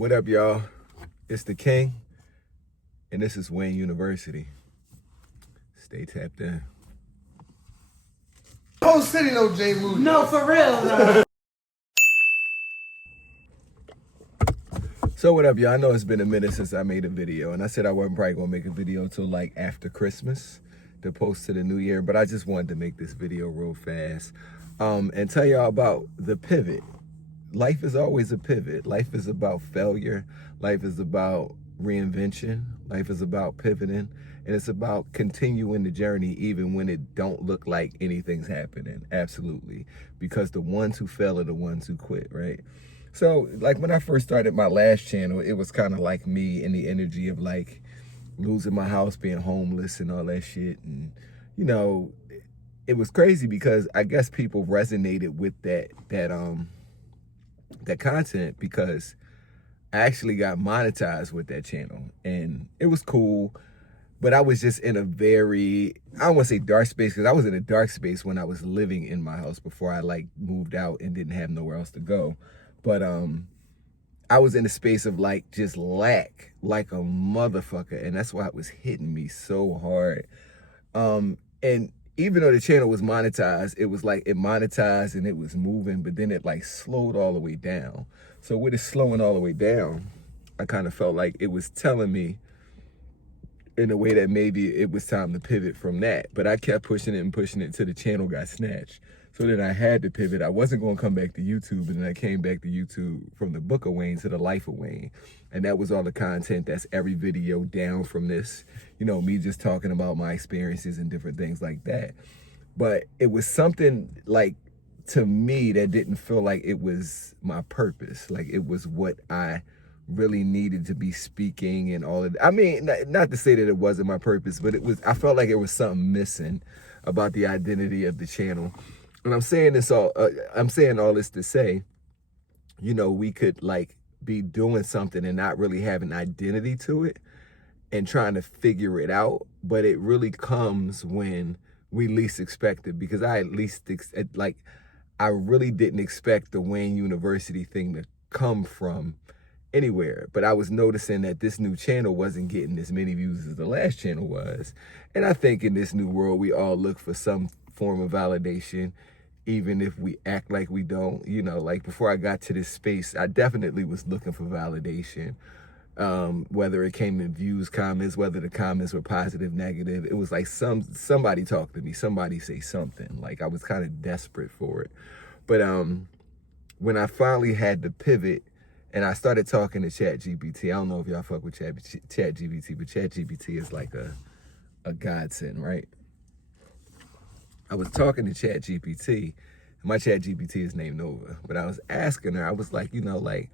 What up, y'all? It's the King, and this is Weygn University. Stay tapped in. Whole city know Jay Moody. No, for real, though. So what up, y'all? I know it's been a minute since I made a video, and I said I wasn't probably gonna make a video till like after Christmas to post to the new year, but I just wanted to make this video real fast and tell y'all about the pivot. Life is always a pivot. Life is about failure. Life is about reinvention. Life is about pivoting, and it's about continuing the journey even when it don't look like anything's happening. Absolutely, because the ones who fail are the ones who quit, right? So like when I first started my last channel, it was kind of like me in the energy of like losing my house, being homeless and all that shit. And, you know, it was crazy because I guess people resonated with that content because I actually got monetized with that channel and it was cool. But I was just in a very, I don't want to say dark space, because I was in a dark space when I was living in my house before I like moved out and didn't have nowhere else to go. But I was in a space of like just lack, like a motherfucker, and that's why it was hitting me so hard. And even though the channel was monetized, it was like it monetized and it was moving, but then it like slowed all the way down. So with it slowing all the way down, I kind of felt like it was telling me in a way that maybe it was time to pivot from that. But I kept pushing it and pushing it till the channel got snatched. So then I had to pivot. I wasn't going to come back to YouTube, and then I came back to YouTube from the book of Weygn to the life of Weygn. And that was all the content. That's every video down from this, you know, me just talking about my experiences and different things like that. But it was something like, to me, that didn't feel like it was my purpose. Like it was what I really needed to be speaking and all of that. I mean, not to say that it wasn't my purpose, but it was, I felt like there was something missing about the identity of the channel. And I'm saying this all, I'm saying all this to say, you know, we could like be doing something and not really have an identity to it and trying to figure it out. But it really comes when we least expect it, because I I really didn't expect the Weygn University thing to come from anywhere. But I was noticing that this new channel wasn't getting as many views as the last channel was. And I think in this new world, we all look for some form of validation, even if we act like we don't. You know, like before I got to this space, I definitely was looking for validation. Whether it came in views, comments, whether the comments were positive, negative, it was like somebody talk to me, somebody say something. Like I was kind of desperate for it. But when I finally had to pivot and I started talking to ChatGPT, I don't know if y'all fuck with ChatGPT, but ChatGPT is like a godsend, right? I was talking to ChatGPT, and my ChatGPT is named Nova, but I was asking her, I was like, you know, like,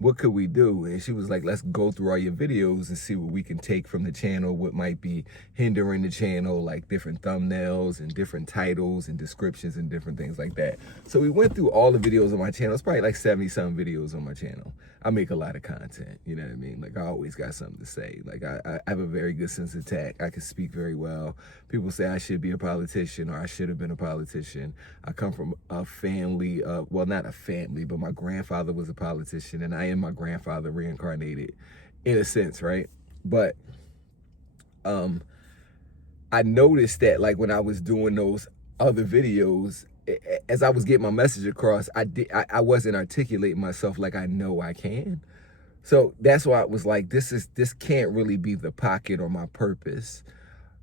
what could we do? And she was like, let's go through all your videos and see what we can take from the channel, what might be hindering the channel, like different thumbnails and different titles and descriptions and different things like that. So we went through all the videos on my channel. It's probably like 70-some videos on my channel. I make a lot of content, you know what I mean? Like I always got something to say. Like I have a very good sense of tact. I can speak very well. People say I should be a politician or I should have been a politician. I come from a family, well, not a family, but my grandfather was a politician, and I am my grandfather reincarnated in a sense, right? But I noticed that like when I was doing those other videos, as I was getting my message across, I wasn't articulating myself like I know I can. So that's why it was like, this can't really be the pocket or my purpose,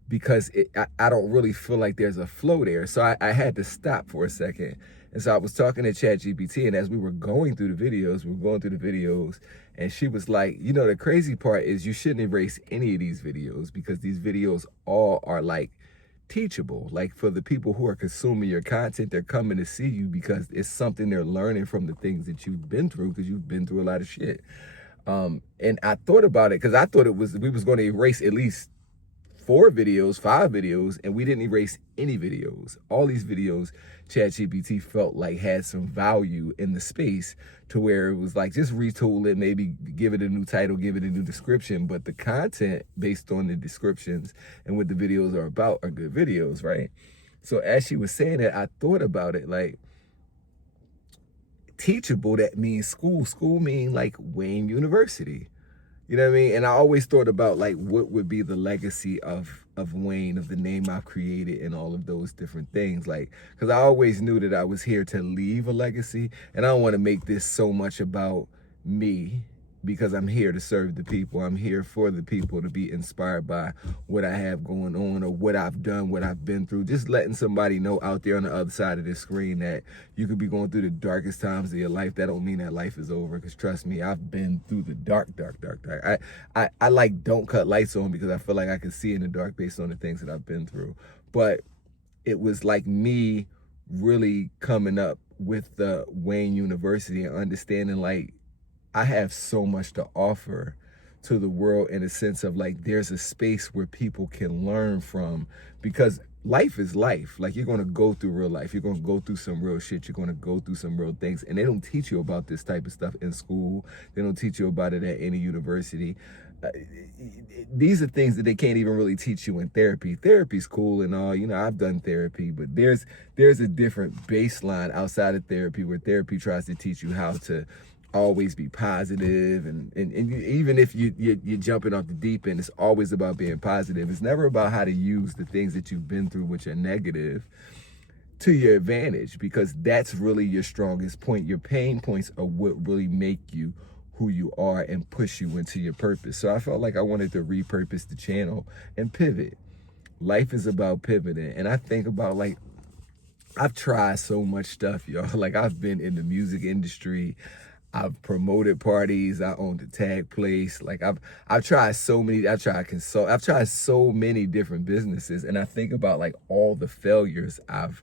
because I don't really feel like there's a flow there. So I had to stop for a second. And so I was talking to ChatGPT, and as we were going through the videos, and she was like, you know, the crazy part is you shouldn't erase any of these videos, because these videos all are like teachable. Like for the people who are consuming your content, they're coming to see you because it's something they're learning from the things that you've been through, because you've been through a lot of shit. And I thought about it because I thought we was going to erase at least 4 videos, 5 videos, and we didn't erase any videos. All these videos, ChatGPT felt like had some value in the space to where it was like, just retool it, maybe give it a new title, give it a new description. But the content based on the descriptions and what the videos are about are good videos, right? So as she was saying it, I thought about it, like, teachable, that means school. School mean like Weygn University. You know what I mean? And I always thought about like what would be the legacy of Weygn, of the name I've created and all of those different things. Like, because I always knew that I was here to leave a legacy, and I don't want to make this so much about me, because I'm here to serve the people. I'm here for the people to be inspired by what I have going on, or what I've done, what I've been through. Just letting somebody know out there on the other side of this screen that you could be going through the darkest times of your life. That don't mean that life is over, because trust me, I've been through the dark. I like don't cut lights on, because I feel like I can see in the dark based on the things that I've been through. But it was like me really coming up with the Weygn University and understanding like I have so much to offer to the world, in a sense of like there's a space where people can learn from, because life is life. Like, you're going to go through real life. You're going to go through some real shit. You're going to go through some real things. And they don't teach you about this type of stuff in school. They don't teach you about it at any university. These are things that they can't even really teach you in therapy. Therapy's cool and all, you know, I've done therapy, but there's a different baseline outside of therapy, where therapy tries to teach you how to always be positive, and even if you're jumping off the deep end, it's always about being positive. It's never about how to use the things that you've been through, which are negative, to your advantage, because that's really your strongest point. Your pain points are what really make you who you are and push you into your purpose. So I felt like I wanted to repurpose the channel and pivot. Life is about pivoting. And I think about, like, I've tried so much stuff, y'all. Like, I've been in the music industry. I've promoted parties. I owned a tag place. Like, I've tried so many. I've tried so many different businesses, and I think about like all the failures I've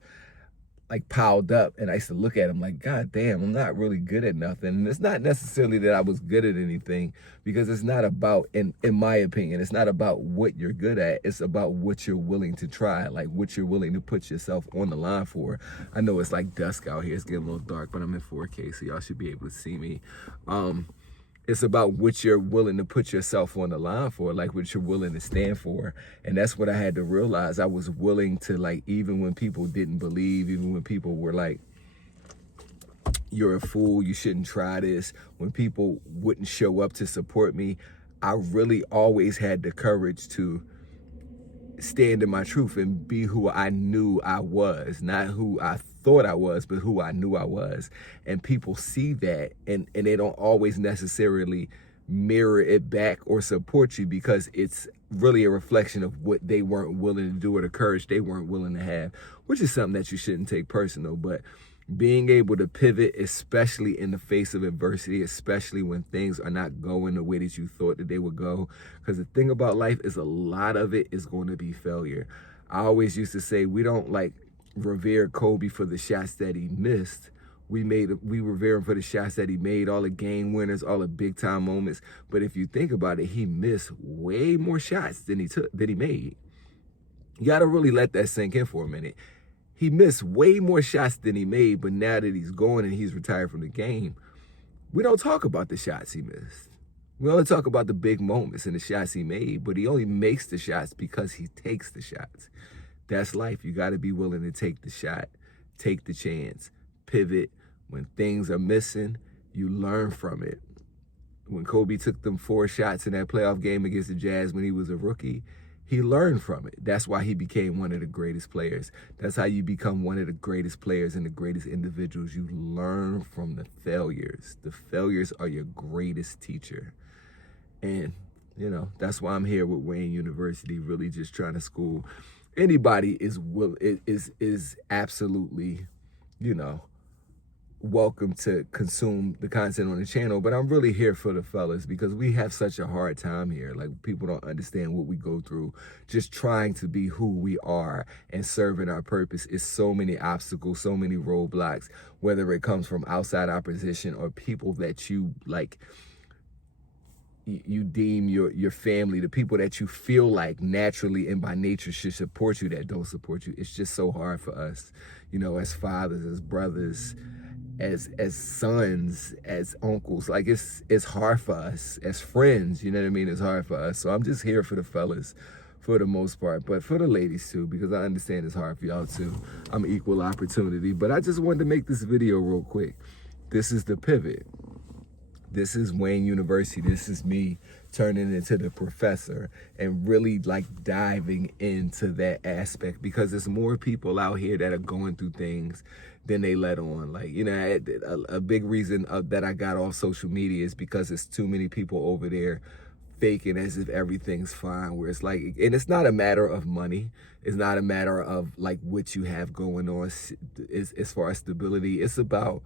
like piled up, and I used to look at them like, God damn, I'm not really good at nothing. And it's not necessarily that I was good at anything, because it's not about, in my opinion, it's not about what you're good at. It's about what you're willing to try, like what you're willing to put yourself on the line for. I know it's like dusk out here. It's getting a little dark, but I'm in 4K, so y'all should be able to see me. It's about what you're willing to put yourself on the line for, like what you're willing to stand for. And that's what I had to realize. I was willing to, like, even when people didn't believe, even when people were like, you're a fool, you shouldn't try this, when people wouldn't show up to support me, I really always had the courage to stand in my truth and be who I knew I was, not who I thought I was, but who I knew I was. And people see that, and they don't always necessarily mirror it back or support you, because it's really a reflection of what they weren't willing to do, or the courage they weren't willing to have, which is something that you shouldn't take personal. But being able to pivot, especially in the face of adversity, especially when things are not going the way that you thought that they would go. Because the thing about life is, a lot of it is going to be failure. I always used to say, we don't like revere Kobe for the shots that he missed. We revere him for the shots that he made, all the game winners, all the big time moments. But if you think about it, he missed way more shots than he made. You got to really let that sink in for a minute. He missed way more shots than he made, but now that he's gone and he's retired from the game, we don't talk about the shots he missed. We only talk about the big moments and the shots he made, but he only makes the shots because he takes the shots. That's life. You got to be willing to take the shot, take the chance, pivot. When things are missing, you learn from it. When Kobe took them 4 shots in that playoff game against the Jazz when he was a rookie, he learned from it. That's why he became one of the greatest players. That's how you become one of the greatest players and the greatest individuals. You learn from the failures. The failures are your greatest teacher. And, you know, that's why I'm here with Weygn University, really just trying to school. Anybody is absolutely, you know, welcome to consume the content on the channel, but I'm really here for the fellas, because we have such a hard time here. Like, people don't understand what we go through just trying to be who we are and serving our purpose. Is so many obstacles, so many roadblocks, whether it comes from outside opposition or people that you like, you deem your family, the people that you feel like naturally and by nature should support you, that don't support you. It's just so hard for us, you know, as fathers, as brothers, as sons, as uncles. Like, it's hard for us as friends, you know what I mean? It's hard for us. So I'm just here for the fellas for the most part, but for the ladies too, because I understand it's hard for y'all too. I'm equal opportunity, but I just wanted to make this video real quick. this is the pivot. This is Weygn University. This is me turning into the professor and really like diving into that aspect, because there's more people out here that are going through things than they let on. Like, you know, a big reason that I got off social media is because it's too many people over there faking as if everything's fine, where it's like, and it's not a matter of money. It's not a matter of like what you have going on as far as stability. It's about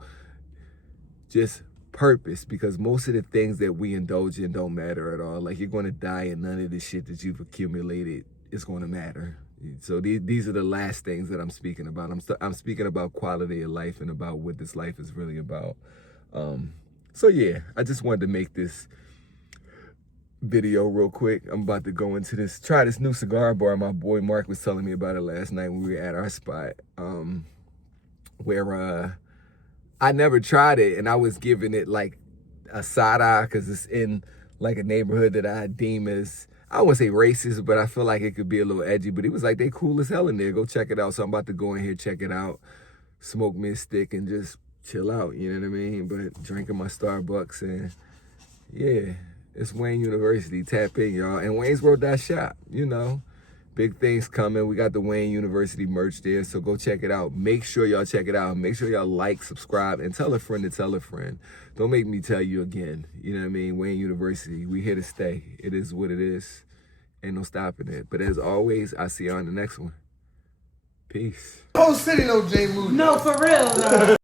just purpose, because most of the things that we indulge in don't matter at all. Like, you're going to die and none of the shit that you've accumulated is going to matter. So these are the last things that I'm speaking about. I'm speaking about quality of life and about what this life is really about. So yeah, I just wanted to make this video real quick. I'm about to go into try this new cigar bar. My boy Mark was telling me about it last night when we were at our spot, where I never tried it, and I was giving it like a side eye because it's in like a neighborhood that I deem as, I don't want to say racist, but I feel like it could be a little edgy. But he was like, they cool as hell in there. Go check it out. So I'm about to go in here, check it out, smoke me a stick, and just chill out. You know what I mean? But drinking my Starbucks, and yeah, it's Weygn University. Tap in, y'all. And Waynesworld.shop, you know. Big things coming. We got the Weygn University merch there, so go check it out. Make sure y'all check it out. Make sure y'all like, subscribe, and tell a friend to tell a friend. Don't make me tell you again. You know what I mean? Weygn University, we here to stay. It is what it is. Ain't no stopping it. But as always, I'll see you on the next one. Peace. Whole city know Jay Moody. No, for real, though.